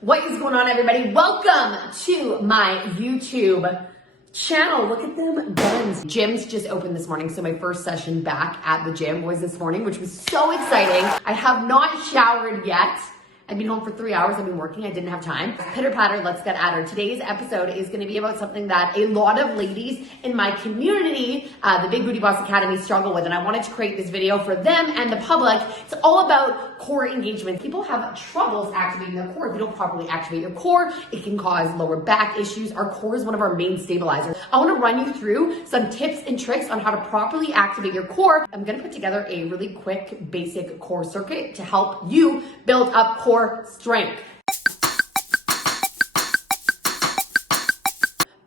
What is going on, everybody? Welcome to my YouTube channel. Look at them guns. Gym's just opened this morning, so my first session back at the gym was this morning, which was so exciting. I have not showered yet. I've been home for 3 hours. I've been working. I didn't have time. Pitter patter, let's get at her. Today's episode is going to be about something that a lot of ladies in my community, the Big Booty Boss Academy, struggle with. And I wanted to create this video for them and the public. It's all about core engagement. People have troubles activating their core. If you don't properly activate your core, it can cause lower back issues. Our core is one of our main stabilizers. I want to run you through some tips and tricks on how to properly activate your core. I'm going to put together a really quick, basic core circuit to help you build up core strength.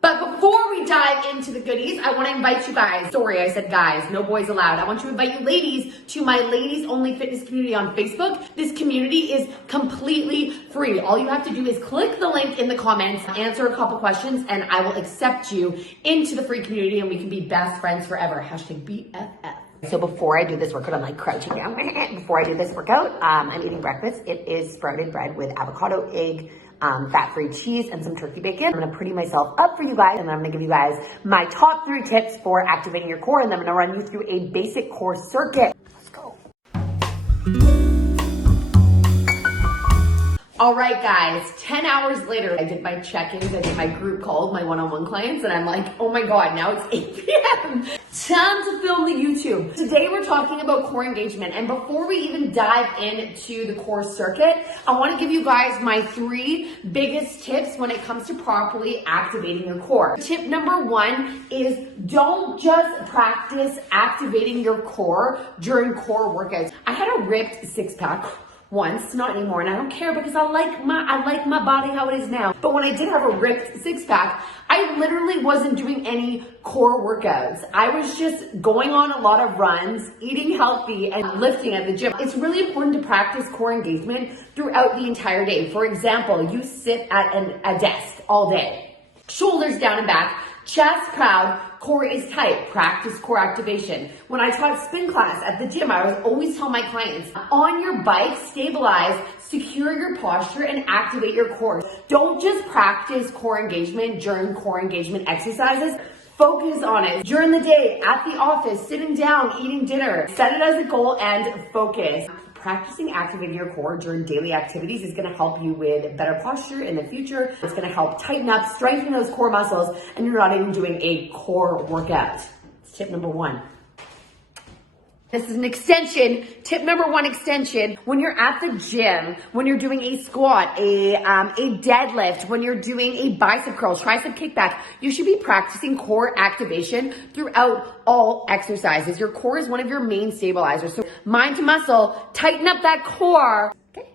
But before we dive into the goodies, I want to invite you guys. Sorry, I said guys, no boys allowed. I want to invite you ladies to my ladies only fitness community on Facebook. This community is completely free. All you have to do is click the link in the comments, answer a couple questions, and I will accept you into the free community and we can be best friends forever. Hashtag BFF. So before I do this workout, I'm like crouching down. Before I do this workout, I'm eating breakfast. It is sprouted bread with avocado, egg, fat-free cheese, and some turkey bacon. I'm gonna pretty myself up for you guys, and then I'm gonna give you guys my top 3 tips for activating your core, and then I'm gonna run you through a basic core circuit. Let's go. All right, guys, 10 hours later, I did my check-ins, I did my group calls, my one-on-one clients, and I'm like, oh my God, now it's 8 p.m. Time to film the YouTube. Today, we're talking about core engagement. And before we even dive into the core circuit, I want to give you guys my 3 biggest tips when it comes to properly activating your core. Tip number 1 is don't just practice activating your core during core workouts. I had a ripped 6-pack once, not anymore, and I don't care because I like my body how it is now. But when I did have a ripped 6-pack, I literally wasn't doing any core workouts. I was just going on a lot of runs, eating healthy, and lifting at the gym. It's really important to practice core engagement throughout the entire day. For example, you sit at a desk all day, shoulders down and back, chest proud, core is tight. Practice core activation. When I taught spin class at the gym, I was always tell my clients, on your bike, stabilize, secure your posture, and activate your core. Don't just practice core engagement during core engagement exercises. Focus on it during the day, at the office, sitting down, eating dinner. Set it as a goal and focus. Practicing activating your core during daily activities is going to help you with better posture in the future. It's going to help tighten up, strengthen those core muscles, and you're not even doing a core workout. It's tip number 1. This is an extension. Tip number 1 extension. When you're at the gym, when you're doing a squat, a deadlift, when you're doing a bicep curl, tricep kickback, you should be practicing core activation throughout all exercises. Your core is one of your main stabilizers. So mind to muscle, tighten up that core. Okay.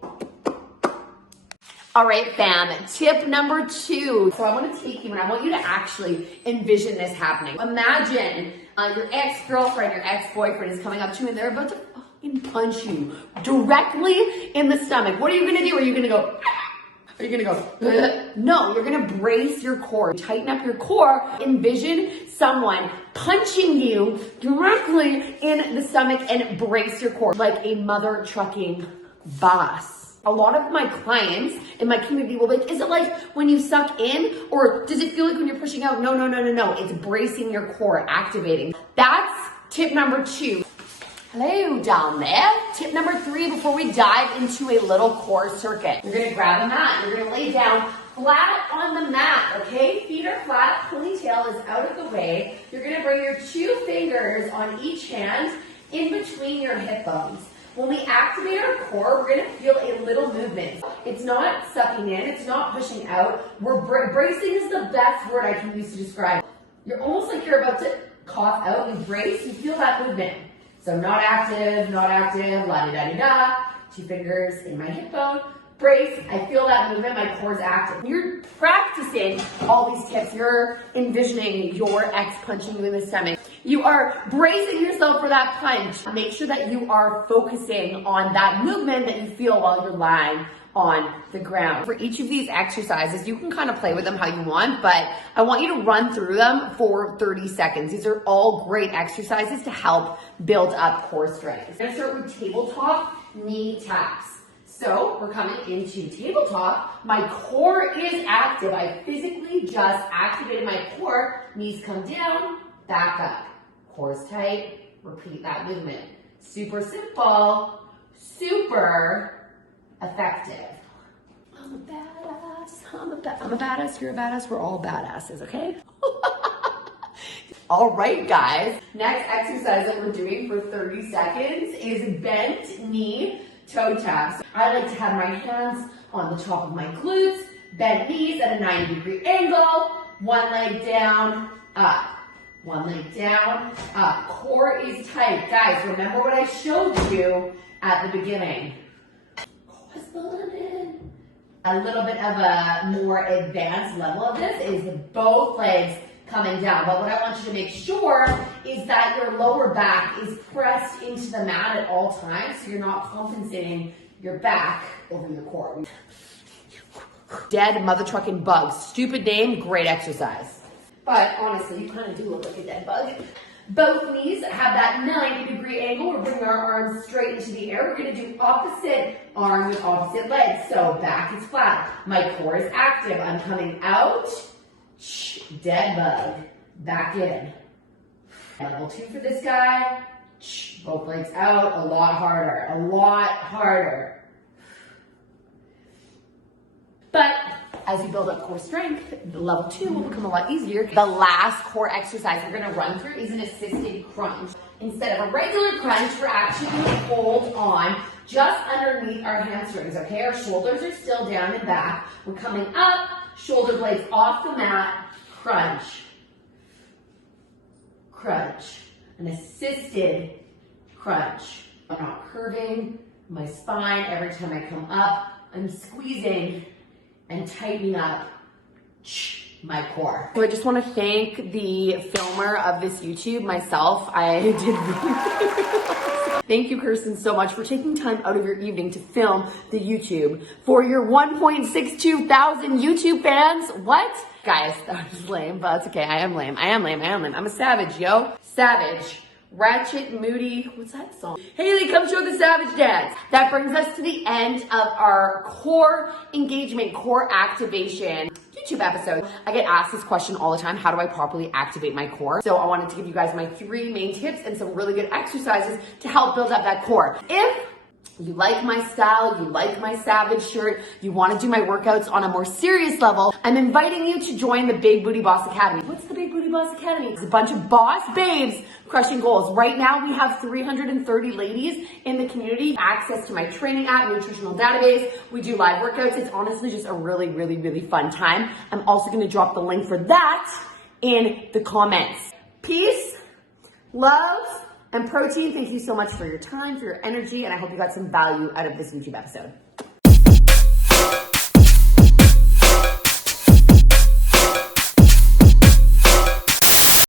All right, fam, tip number 2. So I want to take you and I want you to actually envision this happening. Imagine your ex-girlfriend, your ex-boyfriend is coming up to you and they're about to fucking punch you directly in the stomach. What are you going to do? Are you going to go, are you going to go, no, you're going to brace your core. Tighten up your core. Envision someone punching you directly in the stomach and brace your core like a mother trucking boss. A lot of my clients in my community will be like, is it like when you suck in or does it feel like when you're pushing out? No. It's bracing your core, activating. That's tip number 2. Hello down there. Tip number 3, before we dive into a little core circuit, you're gonna grab a mat. You're gonna lay down flat on the mat, okay? Feet are flat, ponytail is out of the way. You're gonna bring your 2 fingers on each hand in between your hip bones. When we activate our core, we're gonna feel a little movement. It's not sucking in, it's not pushing out. Bracing is the best word I can use to describe. You're almost like you're about to cough out. You brace, you feel that movement. So not active, la-di-da-di-da. 2 fingers in my hip bone. Brace, I feel that movement, my core is active. You're practicing all these tips. You're envisioning your ex punching you in the stomach. You are bracing yourself for that punch. Make sure that you are focusing on that movement that you feel while you're lying on the ground. For each of these exercises, you can kind of play with them how you want, but I want you to run through them for 30 seconds. These are all great exercises to help build up core strength. I'm gonna start with tabletop knee taps. So we're coming into tabletop. My core is active. I physically just activated my core. Knees come down, back up. Core is tight. Repeat that movement. Super simple, super effective. I'm a badass. I'm a badass. You're a badass. We're all badasses, okay? All right, guys. Next exercise that we're doing for 30 seconds is bent knee toe taps. I like to have my hands on the top of my glutes, bent knees at a 90-degree angle, one leg down, up. One leg down, up. Core is tight. Guys, remember what I showed you at the beginning. Core's pulling in. A little bit of a more advanced level of this is both legs coming down. But what I want you to make sure is that your lower back is pressed into the mat at all times, so you're not compensating your back over your core. Dead mother trucking bugs. Stupid name, great exercise. But honestly, you kind of do look like a dead bug. Both knees have that 90-degree angle. We're bringing our arms straight into the air. We're going to do opposite arm with opposite leg. So back is flat. My core is active. I'm coming out. Dead bug. Back in. Level 2 for this guy. Both legs out. A lot harder. A lot harder. But as you build up core strength, the level 2 will become a lot easier. The last core exercise we're gonna run through is an assisted crunch. Instead of a regular crunch, we're actually gonna hold on just underneath our hamstrings, okay? Our shoulders are still down and back. We're coming up, shoulder blades off the mat, crunch. Crunch. An assisted crunch. I'm not curving my spine every time I come up. I'm squeezing and tightening up my core. So I just want to thank the filmer of this YouTube, myself. I did really Thank you, Kirsten, so much for taking time out of your evening to film the YouTube for your 1.62 thousand YouTube fans. What? Guys, that was lame, but it's okay. I am lame. I'm a savage, yo. Savage. Ratchet, Moody, what's that song? Haley, come show the savage dance. That brings us to the end of our core engagement, core activation YouTube episode. I get asked this question all the time. How do I properly activate my core? So I wanted to give you guys my 3 main tips and some really good exercises to help build up that core. If you like my style, you like my savage shirt, you want to do my workouts on a more serious level, I'm inviting you to join the Big Booty Boss Academy. What's the Big Booty Boss Academy? It's a bunch of boss babes crushing goals. Right now, we have 330 ladies in the community, access to my training app, nutritional database. We do live workouts. It's honestly just a really, really, really fun time. I'm also going to drop the link for that in the comments. Peace, love, and protein. Thank you so much for your time, for your energy, and I hope you got some value out of this YouTube episode.